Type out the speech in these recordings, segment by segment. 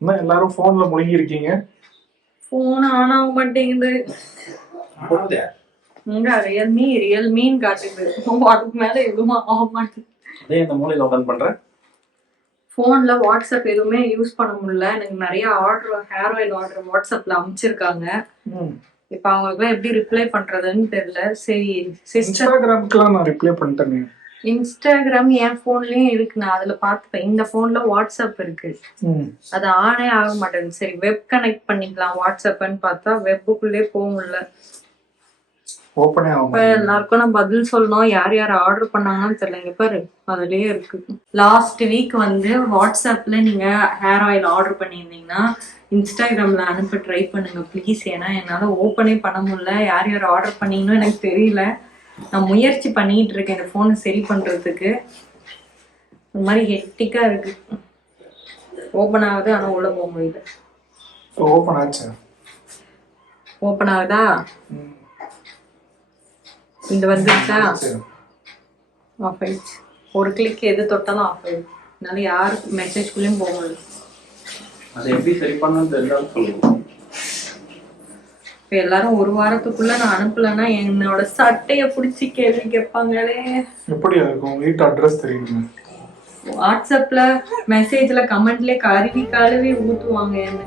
என்ன எல்லாரும் போன்ல முழுகி இருக்கீங்க? போன் ஆன் ஆக மாட்டேங்குது. ரியல்மின்னு காட்டுது. அதுக்கு மேல எதுவுமே ஆக மாட்டேங்குது. அதே இந்த மூலையில ஓபன் பண்றேன். போன்ல வாட்ஸ்அப் எதுவுமே யூஸ் பண்ண முடியல. எனக்கு நிறைய ஹேர் ஆயில் ஆர்டர் வாட்ஸ்அப்ல அனுப்பிச்சிருக்காங்க. இப்ப அவங்களுக்கு எப்படி ரிப்ளை பண்றதுன்னு தெரியல. சரி, இன்ஸ்டாகிராமுக்குலாம் நான் ரிப்ளை பண்ணிட்டேன். இன்ஸ்டாகிராம் என் போன்லயும் இருக்கு, நான் அதுல பாத்துப்பேன். இந்த போன்ல வாட்ஸ்அப் இருக்கு, அது ஆனே ஆக மாட்டேங்குது. சரி, வெப் கனெக்ட் பண்ணிக்கலாம் வாட்ஸ்அப்னு பார்த்தா வெப்புக்குள்ளே போக முடியல. இப்ப எல்லாருக்கும் நான் பதில் சொல்லணும். யார் யார் ஆர்டர் பண்ணாங்கன்னு தெரியல. இங்க பாரு, அதுலயே இருக்கு. லாஸ்ட் வீக் வந்து வாட்ஸ்அப்ல நீங்க ஹேர் ஆயில் ஆர்டர் பண்ணியிருந்தீங்கன்னா இன்ஸ்டாகிராம்ல அனுப்ப ட்ரை பண்ணுங்க ப்ளீஸ். ஏன்னா என்னால ஓப்பனே பண்ண முடியல. யார் யார் ஆர்டர் பண்ணீங்கன்னு எனக்கு தெரியல. நான் முயற்சி பண்ணிட்டு இருக்கேன் இந்த போனை சரி பண்றதுக்கு. இந்த மாதிரி ஹெக்டிக்கா இருக்கு. ஓப்பன் ஆகுது, ஆனா உள்ள போக முடியல. ஓப்பன் ஆச்சு. ஓப்பன் ஆகுதா? இந்த வந்துருச்சா? ஆஃப் ஆயிடுச்சு. ஒரு கிளிக் எது தொட்டாலும் ஆஃப் ஆயிடுச்சு. அதனால யாருக்கு மெசேஜ்குள்ளேயும் போக முடியல. அதை எப்படி சரி பண்ணணும்னு தெரிஞ்சாலும் சொல்லுங்க. இப்போ எல்லாரும் ஒரு வாரத்துக்குள்ள நான் அனுப்பலன்னா என்னோட சட்டையை பிடிச்சி கேள்வி கேட்பாங்களே. எப்படி இருக்கும்? வீட்டு அட்ரஸ் தெரியுங்க. வாட்ஸ்அப்ல மெசேஜ்ல கமெண்ட்ல கழுவி ஊத்துவாங்க என்ன.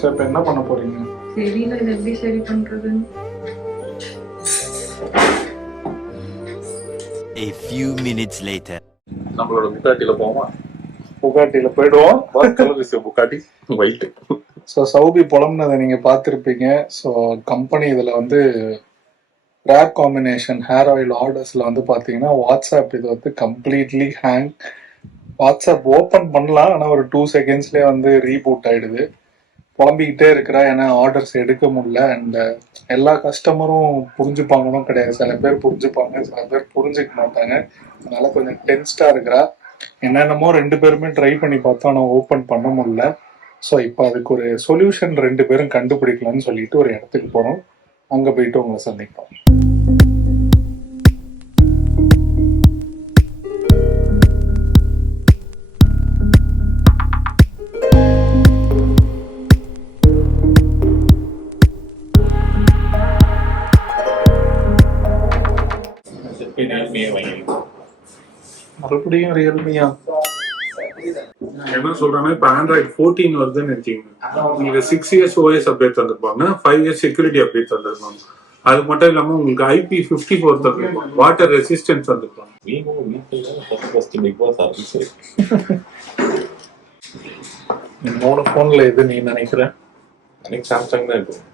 சரி, இப்போ என்ன பண்ண போறீங்க? தெரியல, இது எப்படி சரி பண்றதுன்னு. A few minutes later. நம்மளோட புகாட்டில போவோமா? புகாட்டில போயிடுவோம். Bugatti white. ஸோ சௌபி புலம்னதை நீங்கள் பார்த்துருப்பீங்க. ஸோ கம்பெனி இதில் வந்து ரேர் காம்பினேஷன் ஹேர் ஆயில் ஆர்டர்ஸில் வந்து பார்த்தீங்கன்னா வாட்ஸ்அப் இது வந்து கம்ப்ளீட்லி ஹேங். வாட்ஸ்அப் ஓப்பன் பண்ணலாம், ஆனால் ஒரு 2 செகண்ட்ஸ்லேயே வந்து ரீபூட் ஆகிடுது. புலம்பிக்கிட்டே இருக்கிறா, ஏன்னா ஆர்டர்ஸ் எடுக்க முடியல. அண்ட் எல்லா கஸ்டமரும் புரிஞ்சுப்பாங்களும் கிடையாது. சில பேர் புரிஞ்சுப்பாங்க, சில பேர் புரிஞ்சுக்க மாட்டாங்க. அதனால கொஞ்சம் டென்ஸ்டாக இருக்கிறா. என்னென்னமோ 2 பேருமே ட்ரை பண்ணி பார்த்தோம், ஆனால் ஓப்பன் பண்ண முடியல. ஸோ இப்போ அதுக்கு ஒரு சொல்யூஷன் 2 பேரும் கண்டுபிடிக்கலாம்னு சொல்லிட்டு ஒரு இடத்துக்கு போகிறோம். அங்கே போயிட்டு உங்களை சந்திப்போம். மறுபடியும் ரியல்மியா? என்ன சொல்றாங்கன்னா இப்ப ஆண்ட்ராய்டு 14 வருதுன்னு நினைச்சீங்க. உங்களுக்கு 6 இயர்ஸ் OS அப்டேட் தந்திருப்பாங்க, 5 இயர்ஸ் செக்யூரிட்டி அப்டேட் தந்திருப்பாங்க. அது மட்டும் இல்லாம உங்களுக்கு IP54 தந்திருப்பாங்க, வாட்டர் ரெசிஸ்டன்ஸ் தந்திருப்பாங்க. என்னோட போன்ல எது நீ நினைக்கிற? எனக்கு சாம்சங் தான் இருக்கும்.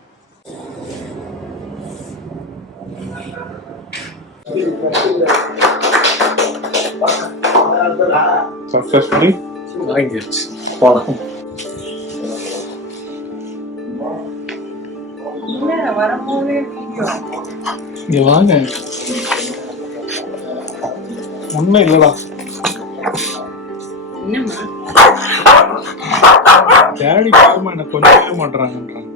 சக்சஸ்ஃபுல்லி வாங்கிடுச்சு. போலாம். இங்க வாங்க. ஒண்ணும் இல்லடா. டேடி பாருமா என்ன கொஞ்சம் மாட்டுறாங்கன்றாங்க.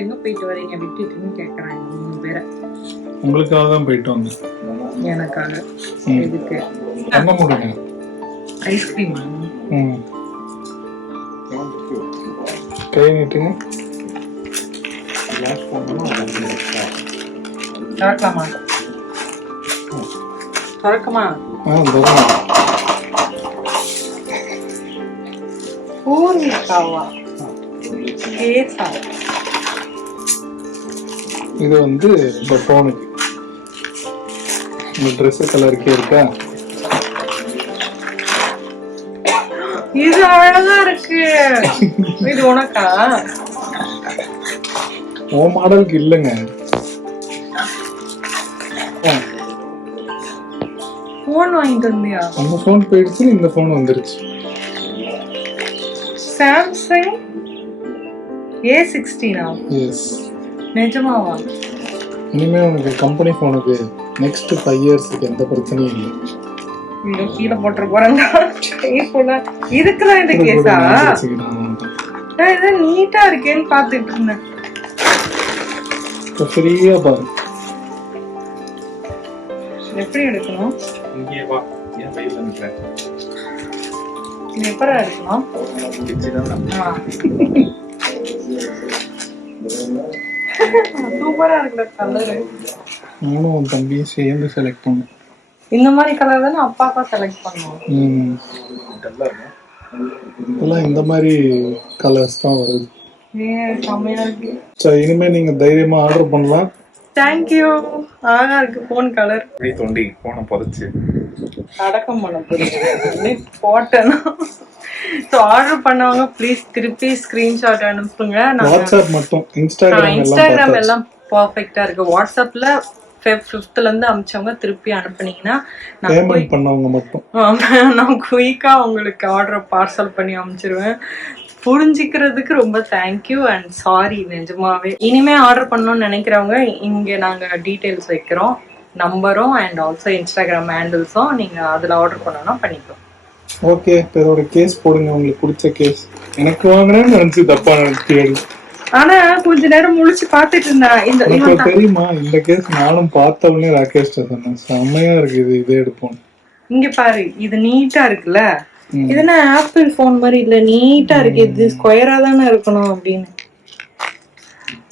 எங்க போயிட்டு வரீங்க விட்டுட்டுன்னு கேக்குறாங்க 3 பேரை. உங்களுக்காக தான் போயிட்டு வந்தேன். எனக்காக எதுக்கு? என்ன முடியுங்க? ஐஸ்கிரீம். கை நீட்டுங்க. திறக்கலாமா? திறக்கமா? பூர்ணிகாவா? கேசா? இது வந்து இந்த போனுக்கு. இந்த ட்ரெஸ் கலருக்கே இருக்கா? இது அழகா இருக்கு. இது உனக்கா? ஓ மாடலுக்கு இல்லைங்க. போன் வாங்கிட்டு வந்தியா? அந்த போன் போயிடுச்சு, இந்த போன் வந்துருச்சு. Samsung A16. எஸ். நிஜமாவா? இனிமே உனக்கு கம்பெனி போனுக்கு நெக்ஸ்ட் 5 இயர்ஸ்க்கு எந்த பிரச்சனையும் இல்லை. இங்க கீழே போட்டு போறேன்டா. இதுக்குதான் இந்த கேஸா? இது நீட்டா இருக்கேன்னு பாத்துட்டு இருந்தேன். ஃப்ரீயா பாரு. எப்படி எடுக்கணும்? இங்கே வா. ஏன் பையில நிக்கிற? இது எப்பரா எடுக்கணும்? சூப்பரா இருக்குல்ல கலரு. நானும் உன் தம்பியும் சேர்ந்து செலக்ட் பண்ணோம். இந்த மாதிரி கலர் தானே அப்பாக்கா செலக்ட் பண்ணுவோம். இப்பெல்லாம் இந்த மாதிரி கலர்ஸ் தான் வருது. செம்மையா இருக்கு. சரி, இனிமே நீங்க தைரியமா ஆர்டர் பண்ணலாம். தேங்க்யூ. அழகா இருக்கு போன் கலர். அப்படியே தொண்டி போனை புதைச்சு அடக்கம் பண்ண போறீங்க போட்டேன்னா. ஸோ ஆர்டர் பண்ணவங்க ப்ளீஸ் திருப்பி ஸ்கிரீன்ஷாட் அனுப்புங்க. வாட்ஸ்அப் மட்டும், இன்ஸ்டாகிராம் எல்லாம் பர்ஃபெக்டா இருக்கு. வாட்ஸ்அப்ல Feb 5th இருந்து அனுப்பிச்சவங்க திருப்பி அனுப்புனீங்கன்னா பேமெண்ட் பண்ணவங்க மட்டும் நான் குயிக்கா உங்களுக்கு ஆர்டர் பார்சல் பண்ணி அனுப்பிச்சிருவேன். புரிஞ்சுக்கிறதுக்கு ரொம்ப தேங்க்யூ அண்ட் சாரி. நிஜமாவே இனிமே ஆர்டர் பண்ணணும்னு நினைக்கிறவங்க இங்க நாங்க டீடைல்ஸ் வைக்கிறோம், நம்பரும் அண்ட் ஆல்சோ இன்ஸ்டாகிராம் ஹேண்டில்ஸும். நீங்க அதுல ஆர்டர் பண்ணணும்னா பண்ணிக்கோ. ஓகே, இப்போ இதோட கேஸ் போடுங்க, உங்களுக்கு பிடிச்ச கேஸ். எனக்கு வாங்குறேன்னு நினைச்சு தப்பா நினைச்சு. ஆனா கொஞ்ச நேரம் முழிச்சு பாத்துட்டு இருந்தேன். இந்த தெரியுமா, இந்த கேஸ் நானும் பார்த்தவனே ராகேஷ் சொன்னேன், செம்மையா இருக்கு இது, இதே எடுப்போம். இங்க பாரு, இது நீட்டா இருக்குல்ல. இதுனா ஆப்பிள் போன் மாதிரி இல்ல, நீட்டா இருக்கு. இது ஸ்கொயரா தானே இருக்கணும் அப்படின்னு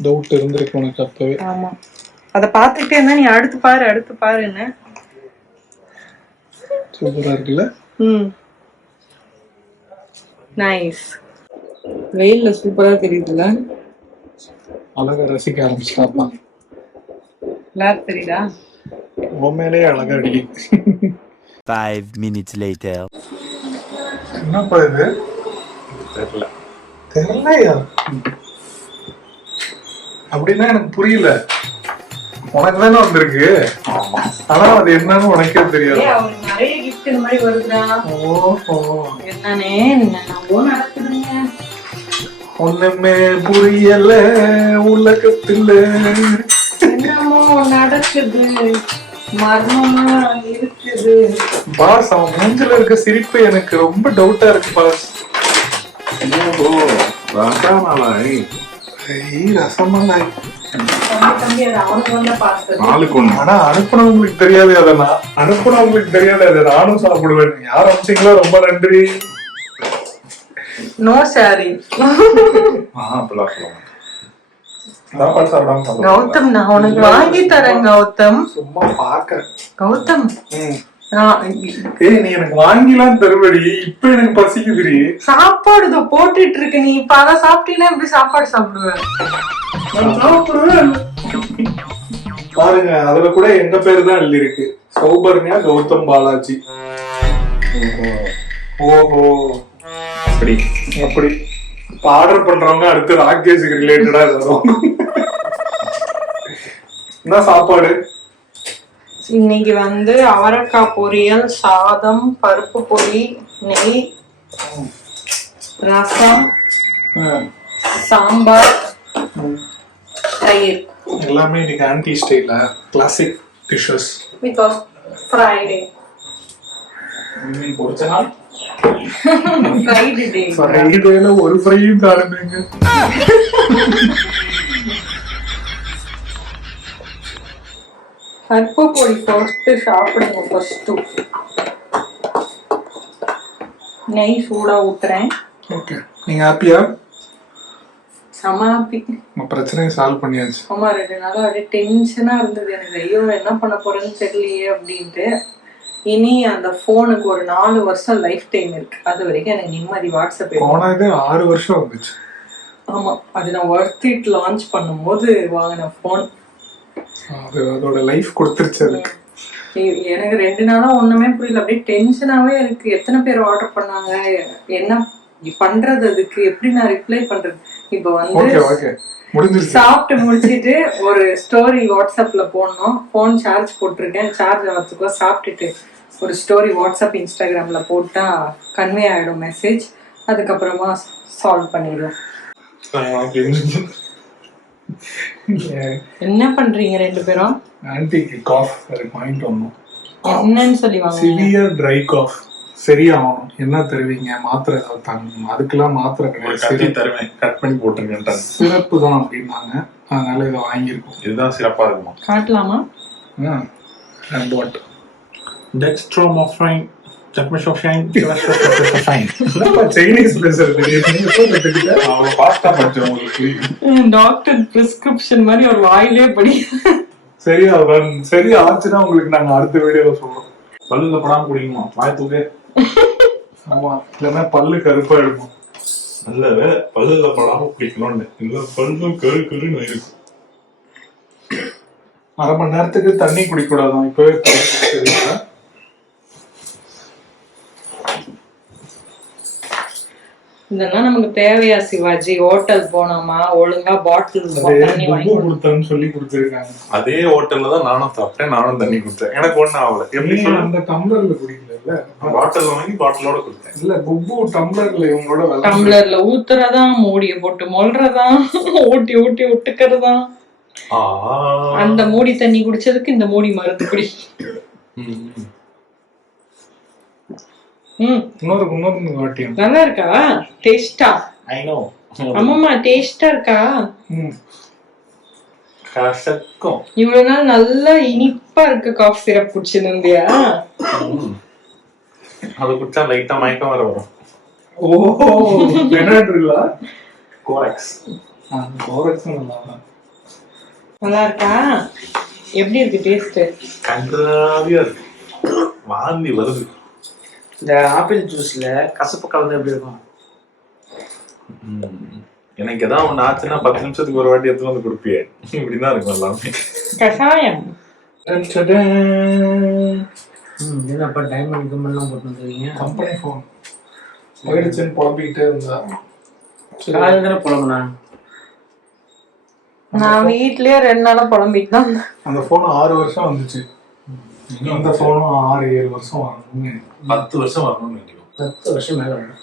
டவுட் இருந்திருக்கு உனக்கு அப்பவே. ஆமா, அத பாத்துக்கிட்டே இருந்தா நீ அடுத்து பாருன்னு. சூப்பரா இருக்குல்ல. நைஸ். வெயில்ல சூப்பரா தெரியுதுல்ல. அழகா ரசிக்க ஆரம்பிச்சிட்டாப்பா. லேப் தெரியுதா? உண்மையிலேயே அழகா அடி. 5 minutes later. என்னப்பா இது? தெரியலையா? அப்படின்னா எனக்கு புரியல. உனக்கு தானே வந்திருக்கு, ஆனா அது என்னன்னு உனக்கே தெரியாது. நிறைய கிஃப்ட் இந்த மாதிரி வருதுடா. ஓஹோ, என்னன்னே என்னவோ நடக்குதுங்க. ஒண்ணுமே புரியல உலகத்துல, என்னமோ நடக்குது, மர்மமா இருக்குது. பாஸ், அவன் மூஞ்சில இருக்க சிரிப்பு எனக்கு ரொம்ப டவுட்டா இருக்கு பாஸ். ரசமலாய். ஆனா அனுப்புனவங்களுக்கு தெரியாது, அதை நான் அனுப்புனவங்களுக்கு தெரியாது, அதை நானும் சாப்பிடுவேன். யார் அனுப்பிச்சீங்களோ ரொம்ப நன்றி. No sharing. கௌதம், நான் உனக்கு வாங்கி தரேன் கௌதம். சும்மா பாக்குறேன் கௌதம். நீ எனக்கு வாங்கிலாம் தருவடி, இப்ப எனக்கு பசிக்குதுடி. சாப்பாடு இதோ போட்டுட்டு இருக்கு, நீ இப்ப அதை சாப்பிட்டீங்கன்னா எப்படி சாப்பாடு சாப்பிடுவேன்? பாருங்க, அதுல கூட எங்க பேரு தான் எழுதி இருக்கு, சௌபர்ணியா கௌதம் பாலாஜி. ஓஹோ, அப்படி அப்படி. இப்ப ஆர்டர் பண்றவங்க அடுத்து ராகேஷுக்கு ரிலேட்டடா வரும். என்ன சாப்பாடு இன்னைக்கு வந்து அவரைக்காய் பொரியல், சாதம், பருப்பு பொரி, நெய், ரசம், சாம்பார், தயிர். எல்லாமே இன்னைக்கு ஆன்டி ஸ்டைல்ல கிளாசிக் டிஷஸ். Because Friday. இன்னைக்கு பொறுத்த நாள் ஃப்ரைடேல ஒரு ஃப்ரையும் காணுங்க. பருப்பு பொடி ஃபர்ஸ்ட் சாப்பிடுங்க. ஃபர்ஸ்ட் நெய் சூடா ஊத்துறேன். ஓகே, நீங்க ஹாப்பியா? செம ஹாப்பி. பிரச்சனையை சால்வ் பண்ணியாச்சு. ஆமா, 2 நாளா அப்படியே டென்ஷனா இருந்தது எனக்கு. ஐயோ என்ன பண்ண போறேன்னு தெரியலையே அப்படின்ட்டு. இனி அந்த போனுக்கு ஒரு 4 வருஷம் லைஃப் டைம் இருக்கு. அது வரைக்கும் எனக்கு நிம்மதி. வாட்ஸ்அப் போனது 6 வருஷம் வந்துச்சு. ஆமா, அது நான் ஒர்த் இட் லான்ச் பண்ணும்போது வாங்கின போன். அது அதோட லைஃப் கொடுத்துருச்சு அதுக்கு. எனக்கு 2 நாளா ஒண்ணுமே புரியல, அப்படியே டென்ஷனாவே இருக்கு. எத்தனை பேர் ஆர்டர் பண்ணாங்க, என்ன பண்றது, அதுக்கு எப்படி நான் ரிப்ளை பண்றது? இப்ப வந்து சாப்பிட்டு முடிச்சிட்டு ஒரு ஸ்டோரி வாட்ஸ்அப்ல போடணும். போன் சார்ஜ் போட்டிருக்கேன், சார்ஜ் ஆகிறதுக்குள்ள சாப்பிட்டுட்டு ஒரு ஸ்டோரி வாட்ஸ்அப் இன்ஸ்டாகிராம்ல போட்டா கன்வே ஆயிடும் மெசேஜ். அதுக்கப்புறமா சால்வ் பண்ணிடுவோம். என்ன பண்றீங்க 2 பேரும்? ஆன்டிக்கு காஃப் பாயிண்ட் ஒன்னும் என்னன்னு சொல்லிவாங்க. சிவியர் ட்ரை காஃப் சரியாகணும். என்ன தருவீங்க? மாத்திரை ஏதாவது தாங்க? அதுக்கெல்லாம் மாத்திரை கிடையாது, தருவேன், கட் பண்ணி போட்டுருங்க. சிறப்பு தான் அப்படின்னாங்க, அதனால இதை வாங்கியிருக்கோம். இதுதான் சிறப்பா இருக்குமா? காட்டலாமா? And what? Dextromethorphan சைனீஸ் பேசுறது அவங்க பாஸ்டா படிச்சேன் உங்களுக்கு டாக்டர் பிரிஸ்கிரிப்ஷன் மாதிரி ஒரு வாயிலே படி. சரியா சரி ஆச்சுன்னா உங்களுக்கு நாங்க அடுத்த வீடியோல சொல்றோம். பல்லுல படாம குடிக்குமா வாய்த்துக்கு? ஆமா, இல்லைன்னா பல்லு கருப்பா எடுக்கும். நல்ல வேலை பல்லுல படாம குடிக்கணும்னு, இல்ல பல்லும் கரு கருன்னு இருக்கும். அரை மணி நேரத்துக்கு தண்ணி குடிக்க கூடாதான் இப்பவே தெரியுங்களா? இதெல்லாம் நமக்கு தேவையா சிவாஜி? ஹோட்டல் போனோமா ஒழுங்கா பாட்டில் தண்ணி வாங்கி கொடுத்தேன்னு சொல்லி கொடுத்துருக்காங்க. அதே ஹோட்டல்ல தான் நானும் சாப்பிட்டேன், நானும் தண்ணி கொடுத்தேன், எனக்கு ஒண்ணும் ஆகல. எப்படி அந்த டம்ளர்ல குடிக்கல, பாட்டில் வாங்கி பாட்டிலோட கொடுத்தேன். இல்ல புப்பு டம்ளர்ல இவங்களோட டம்ளர்ல ஊத்துறதா, மூடிய போட்டு மொல்றதா, ஊட்டி ஊட்டி விட்டுக்கிறதா. அந்த மூடி தண்ணி குடிச்சதுக்கு இந்த மூடி மருந்து குடி. இன்னொரு வாட்டியம் நல்லா இருக்கா? டேஸ்டா? ஆமாமா, டேஸ்டா இருக்கா? இவ்வளவு நாள் நல்லா இனிப்பா இருக்கு காஃபி சிரப் குடிச்சிருந்தியா? அது குடிச்சா லைட்டா மயக்கம் வர வரும். ஓஹோ, என்னடா கோரெக்ஸ். கோரெக்ஸ் நல்லா இருக்கா? எப்படி இருக்கு டேஸ்ட்? கன்றாவியா இருக்கு, வாந்தி வருது. இந்த ஆப்பிள் ஜூஸ்ல கசப்பு கலந்து எப்படி இருக்கும்? எனக்கு ஏதாவது ஒண்ணு ஆச்சுன்னா 10 நிமிஷத்துக்கு ஒரு வாட்டி எடுத்து வந்து கொடுப்பியே, இப்படிதான் இருக்கும் எல்லாமே. கஷாயம். என்னப்பா டைமண்ட் கம்மெல்லாம் போட்டு வந்துருக்கீங்க? கம்பெனி ஃபோன் போயிடுச்சுன்னு புலம்பிக்கிட்டே இருந்தா காலையில புலம்புனா நான் வீட்லயே 2 நாளா புலம்பிட்டு தான். அந்த போன் 6 வருஷம் வந்துச்சு, இந்த போனும் 6-7 வருஷம் வரணும். 10 வருஷம் வரணும்னு நினைக்கிறோம். 10 வருஷம் மேல வரும்.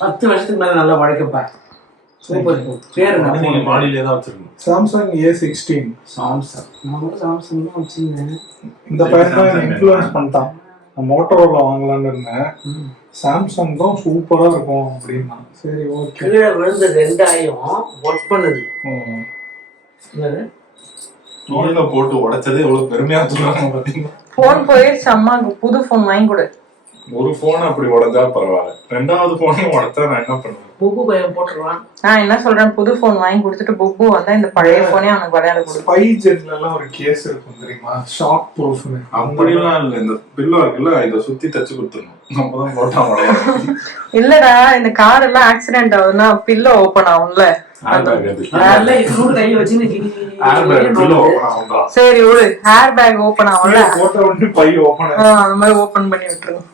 10 வருஷத்துக்கு மேல நல்லா வழக்கப்பா. சூப்பர். பேர் நீங்க மாடியிலே தான் வச்சிருக்கணும். Samsung A16. சாம்சங். நான் கூட சாம்சங் தான் வச்சிருந்தேன். இந்த பையன் தான் இன்ஃப்ளூயன்ஸ் பண்ணிட்டான். நான் மோட்டோரோலா வாங்கலாம்னு இருந்தேன், சாம்சங் தான் சூப்பரா இருக்கும் அப்படின்னா. சரி ஓகே. கீழே விழுந்து 2000 ஒர்க் பண்ணுது. நோயில போட்டு உடைச்சதே எவ்வளவு பெருமையா சொல்றாங்க பாத்தீங்களா? போன் போயிடுச்சு, அம்மாக்கு புது போன் வாங்கி கொடு. ஒரு போன் அப்படி உடைஞ்சா பரவாயில்ல, 2வது போனையும் உடைச்சா நான் என்ன பண்ணுவேன்? புக்கு பையன் போட்டுருவான். நான் என்ன சொல்றேன், புது போன் வாங்கி கொடுத்துட்டு புப்பு வந்தா இந்த பழைய போனே அவனுக்கு விளையாட கொடு. ஸ்பைஜெட்ல எல்லாம் ஒரு கேஸ் இருக்கும் தெரியுமா, ஷாக் ப்ரூஃப்னு. அப்படிலாம் இல்ல, இந்த பில்லோ இருக்குல்ல இத சுத்தி தச்சு கொடுத்துடணும், அப்பதான் போட்டா உடையாது. இல்லடா, இந்த கார் எல்லாம் ஆக்சிடென்ட் ஆகுதுன்னா பில்லோ ஓபன் ஆகும்ல. சரி ஒரு ஹேர் பேக் ஓபன் ஆகும்ல, போட்டோ வந்து பை ஓபன் அந்த மாதிரி ஓபன் பண்ணி விட்டுருங்க.